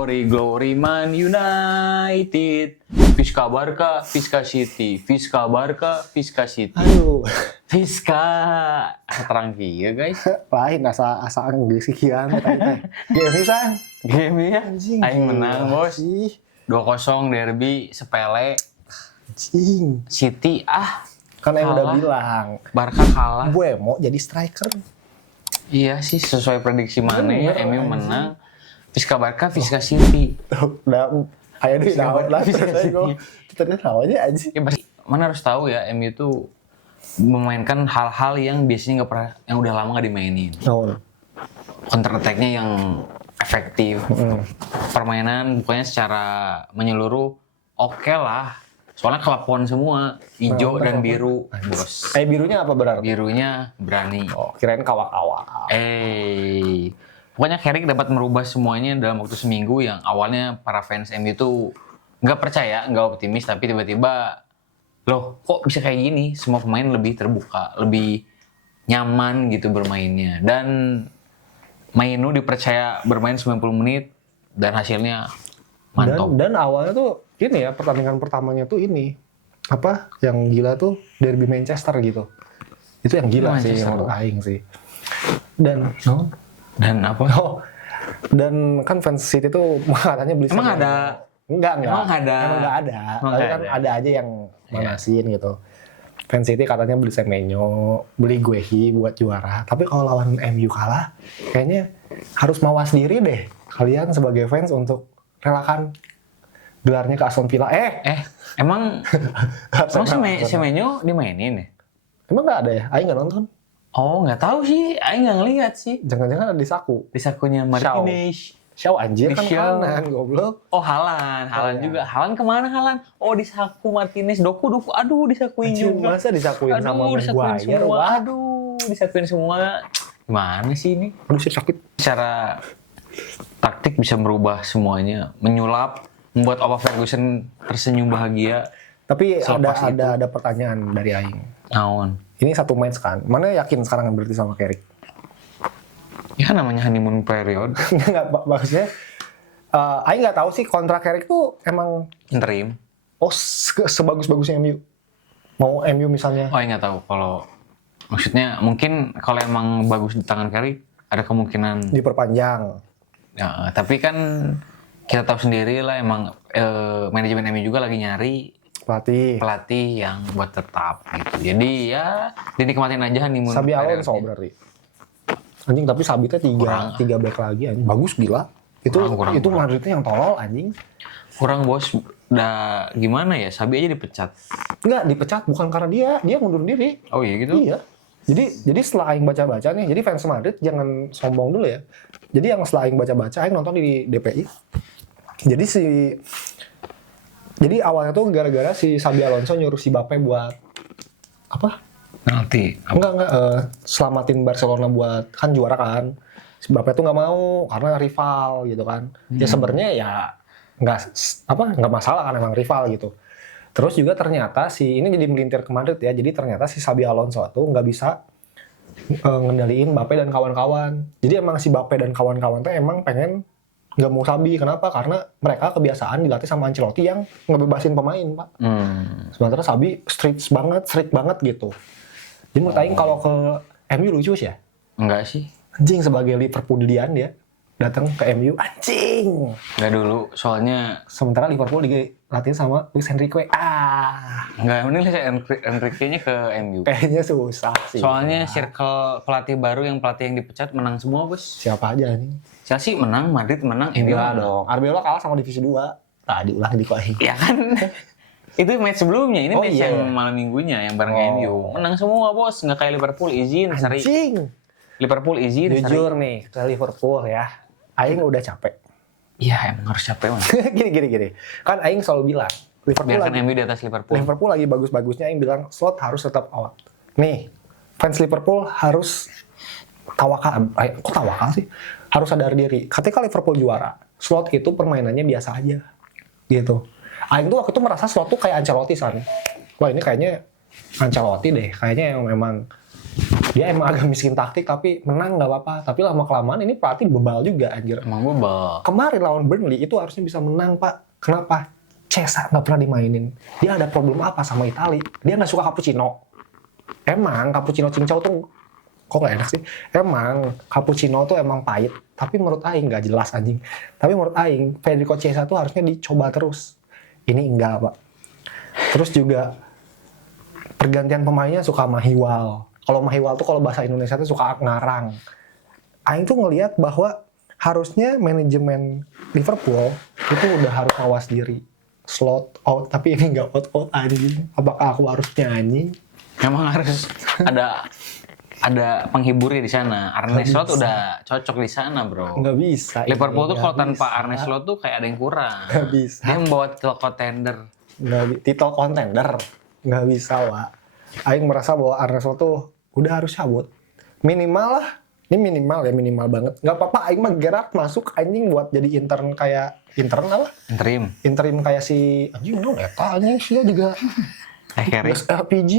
Glory, glory Man United. Fiska Barca, Fiska City. Fiska Barca, Fiska City. Aduh, Fiska. Terang ya guys. lain asa Inggris sekian teh. Game pisan. Game ya. Anjing. Aing menang bos. Sih. 2-0 derby sepele. Anjing. City Kan yang udah kalah. bilang, Barca kalah. gue mau jadi striker. Iya sih sesuai prediksi mana ya. Bener, MU anjing. menang. Fiska Barca, Fiska City. Udah, ayo deh, Siapa? lah. Kita tahu aja anjing. Ya, mana harus tahu ya MU itu memainkan hal-hal yang biasanya nggak pernah, yang udah lama nggak dimainin. No. Counter attack-nya yang efektif. Permainan pokoknya secara menyeluruh oke lah. Soalnya kelapuan semua, hijau Nah, dan apa? biru, bos. Birunya apa berarti? Birunya berani. Oh, kirain kawak-kawak. Pokoknya Carrick dapat merubah semuanya dalam waktu seminggu yang awalnya para fans MU itu nggak percaya, nggak optimis, tapi tiba-tiba loh kok bisa kayak gini? Semua pemain lebih terbuka, lebih nyaman gitu bermainnya. Dan Mainu dipercaya bermain 90 menit dan hasilnya mantap. Dan awalnya tuh ini ya, pertandingan pertamanya tuh ini apa yang gila tuh derby Manchester gitu. Itu yang gila sih Manchester. menurut aing sih. Dan Dan apa? dan kan fans City tuh katanya beli Emang Semenyo. ada? Enggak. Emang ada? Emang enggak ada. Emang Tapi nggak kan ada? ada aja yang manasin gitu. Fans City katanya beli Semenyo, beli Guehi buat juara. Tapi kalau lawan MU kalah, kayaknya harus mawas diri deh kalian sebagai fans untuk relakan gelarnya ke Aston Villa. Emang Semenyo dimainin ya? Emang nggak ada ya? Aing nggak nonton. Oh, nggak tahu sih. Aing nggak ngeliat sih. Jangan-jangan ada di saku. Di sakunya Martinez. Shaw anjir Di kan Shaw. kanan, goblok. Oh, Haaland iya. juga. Haaland kemana Haaland? Oh, di saku Martinez. Doku. Aduh, disakuin Anjir, juga. masa disakuin sama disakuin Maguire? semua. Wah, Aduh, disakuin semua. Gimana sih ini? aduh sih sakit. Secara taktik bisa merubah semuanya. Menyulap, membuat Opa Ferguson tersenyum bahagia. Tapi Selepas ada pertanyaan dari Aing. Naon. Ini satu match kan. Mana yakin sekarang berarti sama Carrick? Ya namanya honeymoon period. Enggak, maksudnya Aing nggak tahu sih kontrak Carrick tuh emang Interim. sebagus-bagusnya MU. Mau MU misalnya. Oh, nggak tahu kalau maksudnya mungkin kalau emang bagus di tangan Carrick ada kemungkinan. Diperpanjang. Ya, tapi kan kita tahu sendiri lah emang manajemen MU juga lagi nyari pelatih yang buat tetap gitu. Jadi ya dinikmatin aja honeymoon Sabi Alonso periodnya. berarti. Anjing tapi Sabitnya Kurang. tiga back lagi anjing. Bagus gila. Kurang. Madridnya yang tolol anjing. Kurang bos. Udah gimana ya? Sabi aja dipecat. Enggak dipecat bukan karena dia mundur diri. Oh iya gitu? Iya. Jadi setelah aing baca-baca nih, jadi fans Madrid jangan sombong dulu ya. Jadi yang setelah aing baca-baca aing nonton di DPI. Jadi awalnya tuh gara-gara si Xabi Alonso nyuruh si Mbappe buat apa? Nanti. Enggak selamatin Barcelona buat kan juara kan. Si Mbappe tuh nggak mau karena rival gitu kan. Ya sebenarnya ya nggak masalah kan emang rival gitu. Terus juga ternyata ini jadi melintir ke Madrid ya. Jadi ternyata si Xabi Alonso tuh nggak bisa ngendaliin Mbappe dan kawan-kawan. Jadi emang si Mbappe dan kawan-kawan tuh emang pengen nggak mau Xabi. Kenapa? Karena mereka kebiasaan dilatih sama Ancelotti yang ngebebasin pemain, Pak. Sementara Xabi strict banget gitu. Jadi menurut Aing kalau ke MU lucu sih ya. Enggak sih. Anjing sebagai Liverpoolian dia datang ke MU anjing. Enggak dulu. Soalnya Sementara Liverpool dilatih sama Luis Enrique. enggak, mending saya Enrique-nya ke MU. Kayaknya susah sih. Soalnya circle pelatih baru yang pelatih yang dipecat menang semua, Bos. Siapa aja nih? Chelsea menang, Madrid menang, MU Enggak menang. dong. Arbeloa kalah sama divisi 2. Tadi ulang di Aing. Ya kan? Itu match sebelumnya, ini Oh, match iya. yang malam minggunya yang bareng MU. Menang semua, Bos. Enggak kayak Liverpool izin seri. Anjing. Liverpool izin seri. Jujur nih ke Liverpool ya. Aing udah capek. Iya, emang harus capek, Man. Gini. Kan Aing selalu bilang Biarkan MU di atas Liverpool. lagi bagus-bagusnya Aing bilang slot harus tetap awal. Nih, fans Liverpool harus tawakal. Kok tawakal sih? Harus sadar diri. Ketika Liverpool juara, slot itu permainannya biasa aja. Gitu. Aing tuh waktu itu merasa slot tuh kayak Ancelotti san. Wah ini kayaknya Ancelotti deh. Kayaknya yang memang Dia emang agak miskin taktik tapi menang nggak apa-apa. Tapi lama-kelamaan ini pelatih bebal juga anjir. Emang bebal. Kemarin lawan Burnley itu harusnya bisa menang Pak. Kenapa? Cesa nggak pernah dimainin. Dia ada problem apa sama Itali? Dia nggak suka cappuccino. Emang cappuccino cincau tuh kok nggak enak sih? Emang cappuccino tuh emang pahit. Tapi menurut Aing nggak jelas anjing. Tapi menurut Aing Federico Chiesa tuh harusnya dicoba terus. Ini enggak Pak. Terus juga pergantian pemainnya suka mahiwal. Kalau mahiwal tuh kalau bahasa Indonesia tuh suka ngarang. Aing tuh ngelihat bahwa harusnya manajemen Liverpool itu udah harus awas diri. Slot out, tapi ini nggak out anjing. Apakah aku harus nyanyi? Memang harus ada penghiburnya di sana. Arne Nggak Slot bisa. udah cocok di sana, bro. Nggak bisa. Liverpool ini, tuh kalau nggak tanpa bisa. Arne Slot tuh kayak ada yang kurang. Nggak bisa. Dia membawa title contender. Title contender nggak bisa Wak. Aing merasa bahwa Arne Slot tuh udah harus cabut. Minimal lah. Ini minimal banget. Nggak apa-apa Aing mah Gerrard masuk anjing buat jadi intern apa? Interim kayak si anjing no eta anjing sih juga Carrick. LPG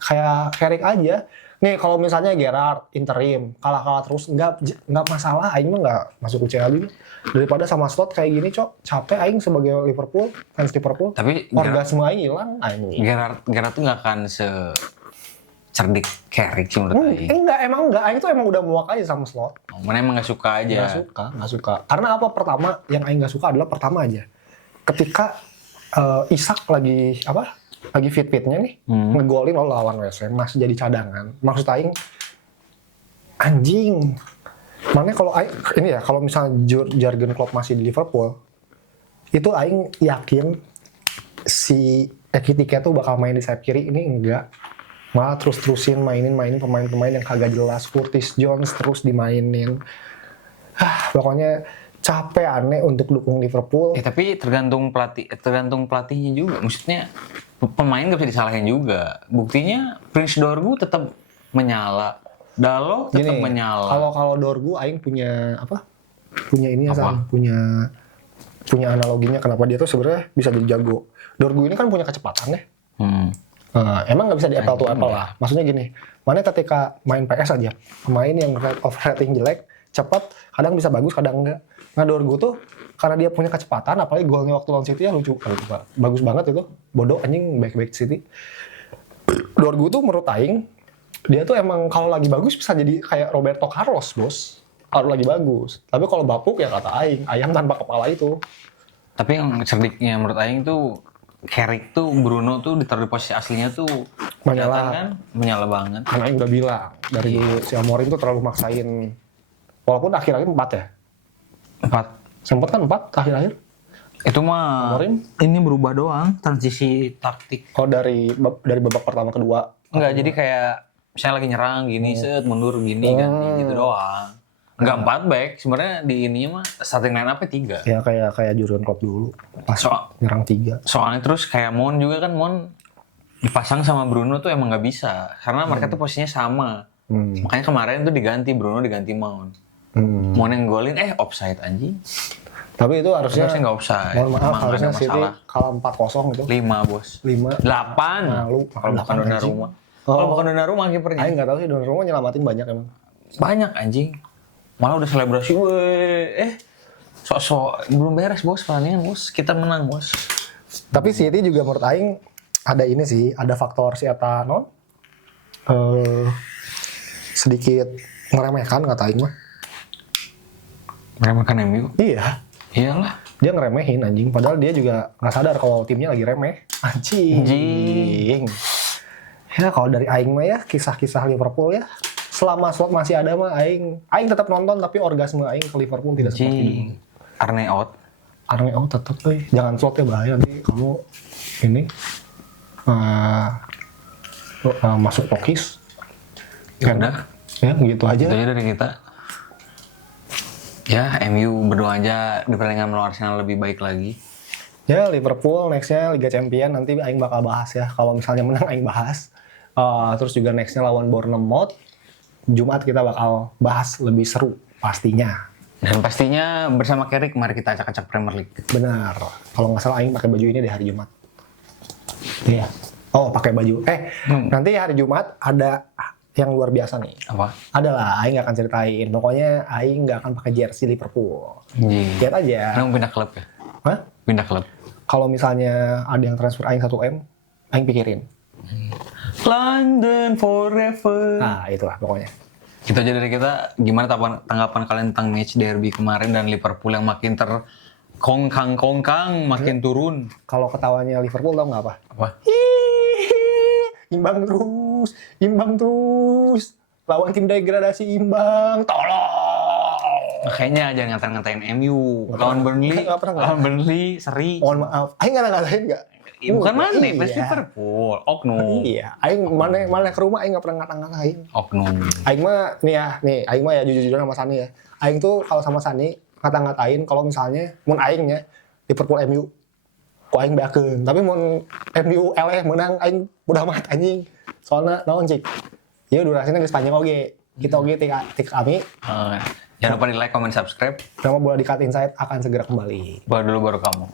kayak Carrick aja. Nih kalau misalnya Gerrard interim kalah terus nggak masalah Aing mah nggak masuk UCL juga daripada sama Slot kayak gini cok capek Aing sebagai fans Liverpool Tapi orgasme Aing hilang anjing. Gerrard tuh nggak akan cerdik Carrick sih menurut Aing. Enggak Aing tuh emang udah muak aja sama Slot. Mana emang nggak suka aja. Nggak suka. Karena apa? Pertama, yang Aing nggak suka adalah pertama aja. Ketika Isak lagi fit-fitnya nih, ngegolin lawan West Ham, masih jadi cadangan. Maksud Aing, anjing. Makanya kalau Aing, ini ya, kalau misalnya Jurgen Klopp masih di Liverpool, itu Aing yakin si Ekitike tuh bakal main di sayap kiri, ini enggak. Malah terus-terusin mainin pemain-pemain yang kagak jelas. Curtis Jones terus dimainin. Pokoknya capek aneh untuk dukung Liverpool. Tapi tergantung pelatihnya juga. Maksudnya pemain nggak bisa disalahin juga. Buktinya Prince Dorgu tetap menyala. Dalo tetap Gini, menyala. Kalau Dorgu Aing punya apa? Punya ini ya Apa? Sam, punya analoginya kenapa dia tuh sebenarnya bisa jadi jago. Dorgu ini kan punya kecepatan ya. Emang nggak bisa di apple to apple lah. Maksudnya gini, mana ketika main PS aja, pemain yang rate of rating jelek, cepat, kadang bisa bagus, kadang enggak. Nah Dorgu tuh, karena dia punya kecepatan, apalagi golnya waktu lawan City ya lucu, bagus banget itu. Bodoh anjing back City. Dorgu tuh menurut Aing, dia tuh emang kalau lagi bagus bisa jadi kayak Roberto Carlos, bos. Kalau lagi bagus. Tapi kalau bapuk ya kata Aing, ayam tanpa kepala itu. Tapi yang cerdiknya menurut Aing tuh Carrick tuh Bruno tuh ditaruh di posisi aslinya tuh Menyala. kelihatan kan menyala banget. Karena Aing udah bilang, dari dulu si Amorim tuh terlalu maksain. Walaupun akhir-akhir 4 ya. 4. Sempet kan 4 akhir-akhir. Itu mah Amorim? ini berubah doang transisi taktik. Oh dari babak pertama kedua. Enggak, jadi kayak misalnya lagi nyerang gini, set mundur gini ganti gitu doang. Enggak 4 back, sebenarnya di ininya mah starting line up-nya 3. Ya kayak Jurgen Klopp dulu. Pas nyerang 3. Soalnya terus kayak Mon juga kan, Mon dipasang sama Bruno tuh emang nggak bisa karena mereka tuh posisinya sama. Makanya kemarin tuh diganti Bruno diganti Mon. Mon yang golin offside anjing. Tapi itu harusnya Harusnya nggak offside. mohon maaf Emang harusnya nggak ada City masalah. kalah 4-0 gitu. 5 bos. 5. 8. Malu. Kalau bukan 8 Donnarumma. anjing. Kalau Oh. bukan Donnarumma kipernya. Aing nggak tahu sih Donnarumma nyelamatin banyak emang. Banyak anjing. Malah udah selebrasi, weh. Sok-sok belum beres bos pertandingan bos. Kita menang bos. Tapi City juga menurut Aing ada ini sih, ada faktor si Eta non sedikit ngeremehkan kata Aing mah. Meremehkan MU. Iya, Iyalah. dia ngeremehin anjing. Padahal dia juga nggak sadar kalau timnya lagi remeh. Anjing. Ya kalau dari Aing mah ya kisah-kisah Liverpool ya. Selama Slot masih ada mah Aing tetap nonton tapi orgasme Aing ke Liverpool tidak seperti dulu. Anjing. Arne out. Arne tetap jangan Slot ya bahaya nanti kamu ini masuk pokis. Ya udah. Ya gitu aja. Itu aja dari kita. Ya, MU berdoa aja di pertandingan melawan Arsenal lebih baik lagi. Ya Liverpool nextnya Liga Champion nanti Aing bakal bahas ya. Kalau misalnya menang Aing bahas. Terus juga nextnya lawan Bournemouth. Jumat kita bakal bahas lebih seru pastinya. Dan pastinya bersama Carrick mari kita acak-acak Premier League. Benar. Kalau nggak salah Aing pakai baju ini di hari Jumat. Iya. Oh pakai baju. Nanti hari Jumat ada yang luar biasa nih. Apa? Adalah Aing nggak akan ceritain. Pokoknya Aing nggak akan pakai jersey Liverpool. Iya. Lihat aja. Karena pindah klub ya? Hah? Pindah klub. Kalau misalnya ada yang transfer Aing 1M, Aing pikirin. London forever. Nah, itulah pokoknya. Itu aja dari kita. Gimana tanggapan kalian tentang match derby kemarin dan Liverpool yang makin terkongkang, makin turun? Kalau ketawanya Liverpool tau nggak apa? Apa? Imbang terus. Lawan tim degradasi imbang, tolong. Kayaknya jangan ngatain MU. Lawan Burnley, Nggak pernah. lawan Burnley seri. Mohon maaf, Aing nggak ngatain nggak? Bukan mana, Iya. fans Liverpool. Oknum. Iya, Aing mana ke rumah Aing nggak pernah ngatain. Oknum. Aing mah Aing mah ya jujur-jujuran sama Sani ya. Aing tuh kalau sama Sani ngata-ngatain kalau misalnya mun aingnya Liverpool MU ku aing beakeun. Tapi mun MU eleh menang aing udah amat anjing. Soalnya naon cik. Ya durasinya geus panjang oge. Kita oge tik kami. Jangan lupa di like, comment, subscribe. Nama bola di Cut Insight akan segera kembali. Baru dulu baru kamu.